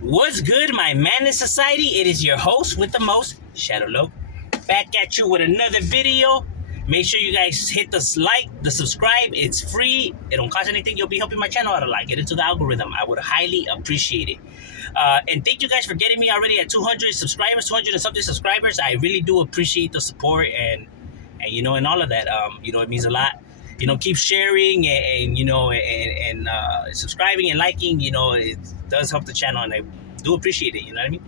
What's good, my man in society? It is your host with the most, Shadow Low, back at you with another video. Make sure you guys hit the like, the subscribe. It's free. It don't cost anything. You'll be helping my channel out a lot. Get into the algorithm. I would highly appreciate it. And thank you guys for getting me already at 200 subscribers, 200 and something subscribers. I really do appreciate the support and all of that. It means a lot. Keep sharing and subscribing and liking. It does help the channel, and I do appreciate it. You know what I mean?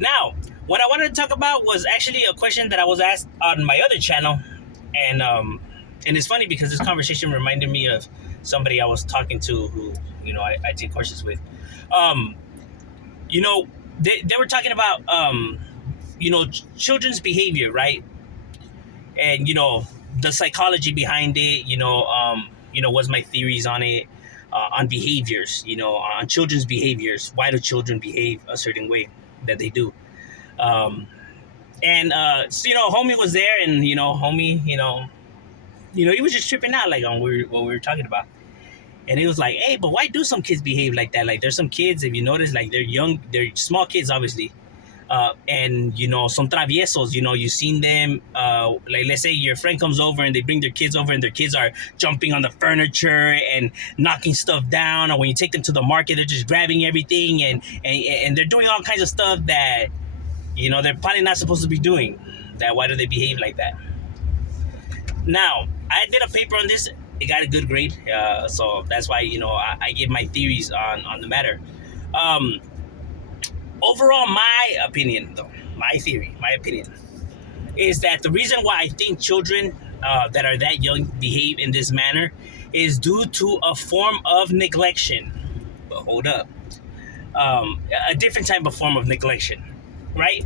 Now, what I wanted to talk about was actually a question that I was asked on my other channel, and it's funny because this conversation reminded me of somebody I was talking to who I take courses with. Um, they were talking about children's behavior, right? And the psychology behind it. What's my theories on it, on behaviors. On children's behaviors. Why do children behave a certain way that they do? Homie was there, and homie, he was just tripping out like on what we were talking about. And he was like, hey, but why do some kids behave like that? Like, there's some kids, if you notice, like, they're small kids, obviously. And some traviesos, you've seen them, like, let's say your friend comes over and they bring their kids over and their kids are jumping on the furniture and knocking stuff down. Or when you take them to the market, they're just grabbing everything and they're doing all kinds of stuff that, they're probably not supposed to be doing. Why do they behave like that? Now, I did a paper on this. It got a good grade. So that's why, I give my theories on the matter. Overall, my opinion, my opinion, is that the reason why I think children that are that young behave in this manner is due to a form of neglection. But hold up. A different type of form of neglection, right?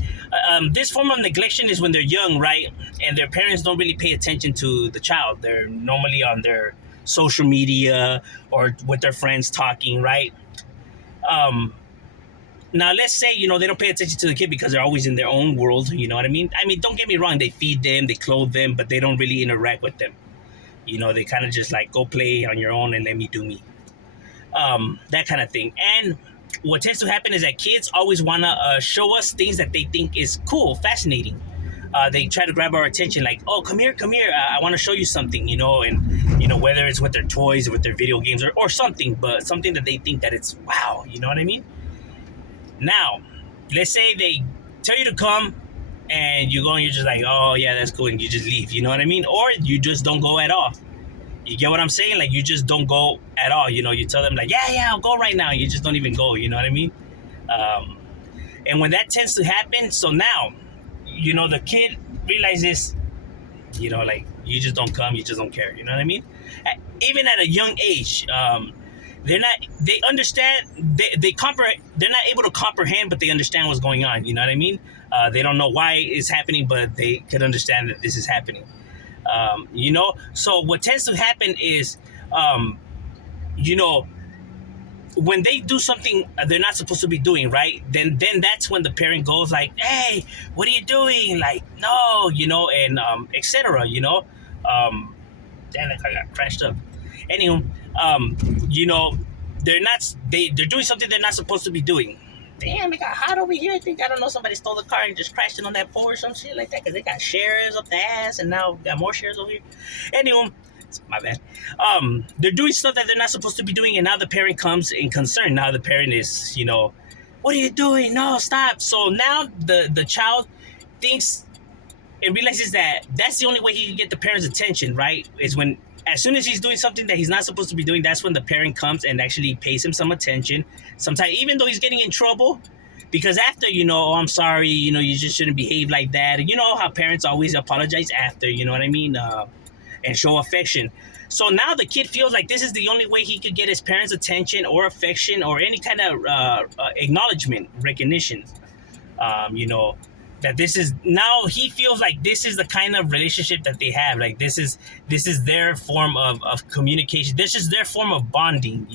This form of neglection is when they're young, right? And their parents don't really pay attention to the child. They're normally on their social media or with their friends talking, right? Now, let's say, they don't pay attention to the kid because they're always in their own world. You know what I mean? I mean, don't get me wrong. They feed them, they clothe them, but they don't really interact with them. They kind of just like, go play on your own and let me do me. That kind of thing. And what tends to happen is that kids always want to show us things that they think is cool, fascinating. They try to grab our attention like, oh, come here. I want to show you something, and, whether it's with their toys or with their video games or something, but something that they think that it's wow. You know what I mean? Now, let's say they tell you to come and you go and you're just like, oh, yeah, that's cool. And you just leave. You know what I mean? Or you just don't go at all. You get what I'm saying? Like, you just don't go at all. You tell them like, yeah, I'll go right now. You just don't even go. You know what I mean? And when that tends to happen, so now, the kid realizes, like, you just don't come. You just don't care. You know what I mean? Even at a young age, they understand, they comprehend, they're not able to comprehend, but they understand what's going on. You know what I mean? They don't know why it's happening, but they could understand that this is happening. So what tends to happen is, when they do something they're not supposed to be doing, right? Then that's when the parent goes like, hey, what are you doing? Like, no, and etc. Damn, I got crashed up. Anyway, they're doing something they're not supposed to be doing. Damn, it got hot over here. I don't know, somebody stole the car and just crashed it on that pole or some shit like that, because they got shares up the ass and now got more shares over here. Anyway, my bad. They're doing stuff that they're not supposed to be doing, and now the parent comes in concern. Now the parent is, what are you doing? No, stop. So now the child thinks and realizes that that's the only way he can get the parent's attention, right? Is when, as soon as he's doing something that he's not supposed to be doing, that's when the parent comes and actually pays him some attention. Sometimes, even though he's getting in trouble, because after, oh, I'm sorry, you just shouldn't behave like that. And you know how parents always apologize after, you know what I mean? And show affection. So now the kid feels like this is the only way he could get his parents' attention or affection or any kind of acknowledgement, recognition. That this is, now he feels like this is the kind of relationship that they have. Like, this is their form of communication. This is their form of bonding.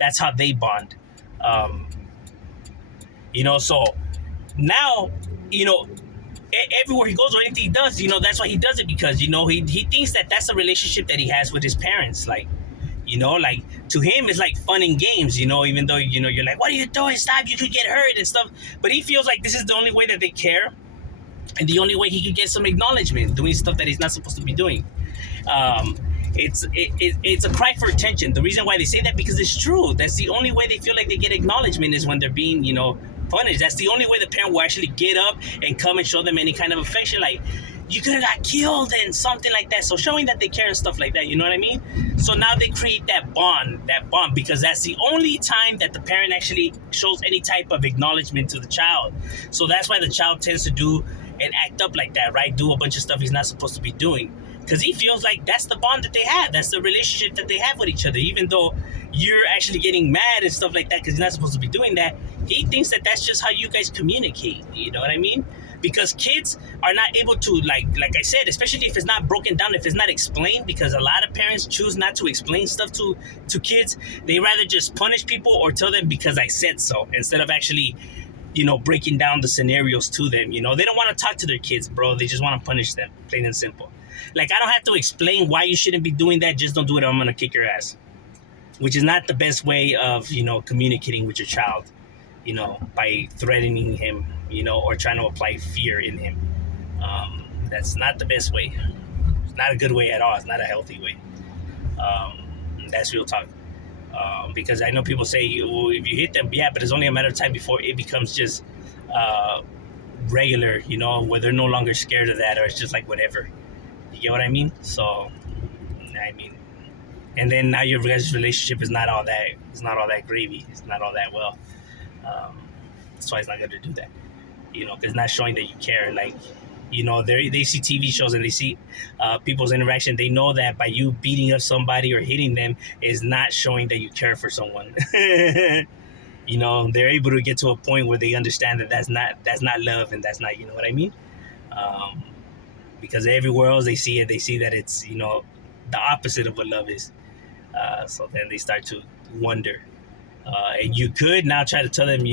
That's how they bond. So now, everywhere he goes or anything he does, that's why he does it, because, he thinks that that's a relationship that he has with his parents. Like, like To him, it's like fun and games, even though, you're like, what are you doing? Stop, you could get hurt and stuff. But he feels like this is the only way that they care, and the only way he could get some acknowledgement doing stuff that he's not supposed to be doing. Um, it's a cry for attention. The reason why they say that, because it's true. That's the only way they feel like they get acknowledgement, is when they're being, punished. That's the only way the parent will actually get up and come and show them any kind of affection, like, you could have got killed and something like that. So showing that they care and stuff like that, you know what I mean? So now they create that bond, because that's the only time that the parent actually shows any type of acknowledgement to the child. So that's why the child tends to do and act up like that, right? Do a bunch of stuff he's not supposed to be doing, because he feels like that's the bond that they have. That's the relationship that they have with each other. Even though you're actually getting mad and stuff like that because you're not supposed to be doing that, he thinks that that's just how you guys communicate. You know what I mean? Because kids are not able to, like I said, especially if it's not broken down, if it's not explained, because a lot of parents choose not to explain stuff to kids. They rather just punish people or tell them because I said so, instead of actually, breaking down the scenarios to them. They don't want to talk to their kids, bro. They just want to punish them, plain and simple. Like, I don't have to explain why you shouldn't be doing that. Just don't do it or I'm going to kick your ass. Which is not the best way of, communicating with your child, by threatening him, or trying to apply fear in him. That's not the best way. It's not a good way at all. It's not a healthy way. That's real talk. Because I know people say, well, if you hit them, yeah, but it's only a matter of time before it becomes just regular, where they're no longer scared of that, or it's just like whatever. You get what I mean? So, and then now your guys' relationship is not all that gravy. It's not all that well. That's why it's not good to do that. Because it's not showing that you care. Like, they see TV shows and they see people's interaction. They know that by you beating up somebody or hitting them is not showing that you care for someone. They're able to get to a point where they understand that that's not love, and that's not, what I mean? Because everywhere else they see it, they see that it's, the opposite of what love is. So then they start to wonder. And you could now try to tell them,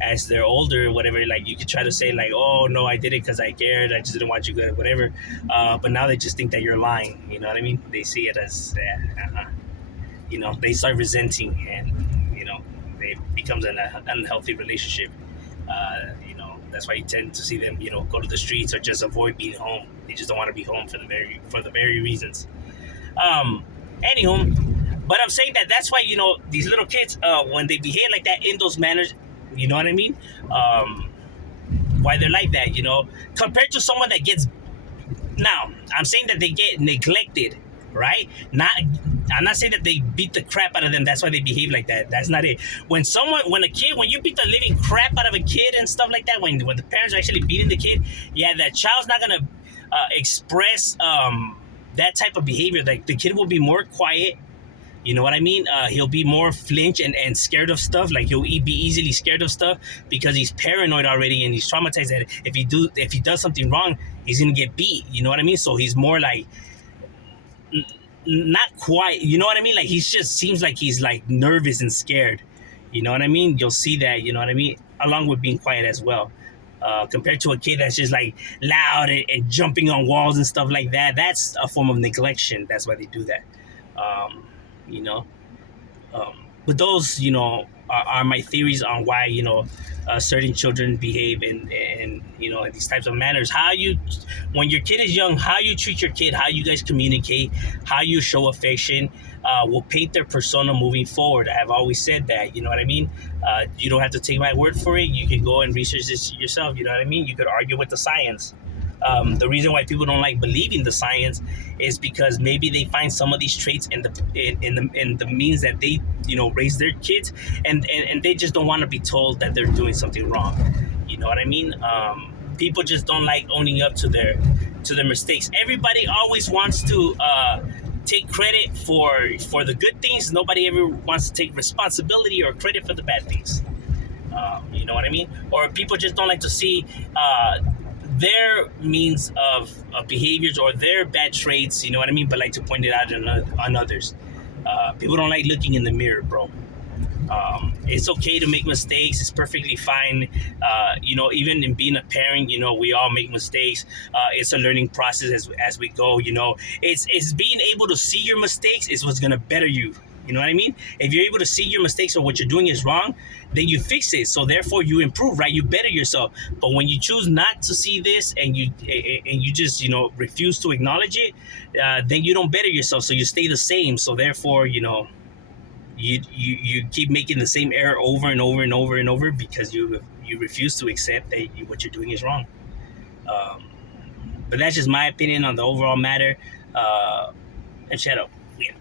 as they're older or whatever, like, you could try to say, like, oh, no, I did it because I cared. I just didn't want you good, whatever. But now they just think that you're lying. You know what I mean? They see it as, they start resenting, and, it becomes an unhealthy relationship. That's why you tend to see them, go to the streets or just avoid being home. They just don't want to be home for the very reasons. Anywho, but I'm saying that's why, these little kids, when they behave like that in those manners, you know what I mean? Why they're like that, compared to someone that gets. Now, I'm saying that they get neglected, right? I'm not saying that they beat the crap out of them. That's why they behave like that. That's not it. When you beat the living crap out of a kid and stuff like that, when the parents are actually beating the kid, yeah, that child's not gonna express that type of behavior. Like, the kid will be more quiet. You know what I mean? He'll be more flinch and scared of stuff. Like, he'll be easily scared of stuff because he's paranoid already, and he's traumatized that if he does something wrong, he's gonna get beat. You know what I mean? So he's more like not quiet. You know what I mean? Like, he just seems like he's like nervous and scared. You know what I mean? You'll see that. You know what I mean? Along with being quiet as well. Compared to a kid that's just like loud and jumping on walls and stuff like that. That's a form of neglection. That's why they do that. But those, are my theories on why, certain children behave in these types of manners. When your kid is young, how you treat your kid, how you guys communicate, how you show affection, will paint their persona moving forward. I've always said that, you know what I mean? You don't have to take my word for it. You can go and research this yourself, you know what I mean? You could argue with the science. The reason why people don't like believing the science is because maybe they find some of these traits in the means that they raise their kids, and they just don't want to be told that they're doing something wrong. You know what I mean? People just don't like owning up to their mistakes. Everybody always wants to take credit for the good things. Nobody ever wants to take responsibility or credit for the bad things. You know what I mean? Or people just don't like to see their means of behaviors or their bad traits, you know what I mean, but like to point it out on others. People don't like looking in the mirror, bro. It's okay to make mistakes. It's perfectly fine. Even in being a parent, we all make mistakes. It's a learning process as we go. It's being able to see your mistakes is what's gonna better you. You know what I mean? If you're able to see your mistakes or what you're doing is wrong, then you fix it. So therefore, you improve, right? You better yourself. But when you choose not to see this and you just refuse to acknowledge it, then you don't better yourself. So you stay the same. So therefore, you keep making the same error over and over and over and over because you refuse to accept that what you're doing is wrong. Um, but that's just my opinion on the overall matter. And shut up. Yeah.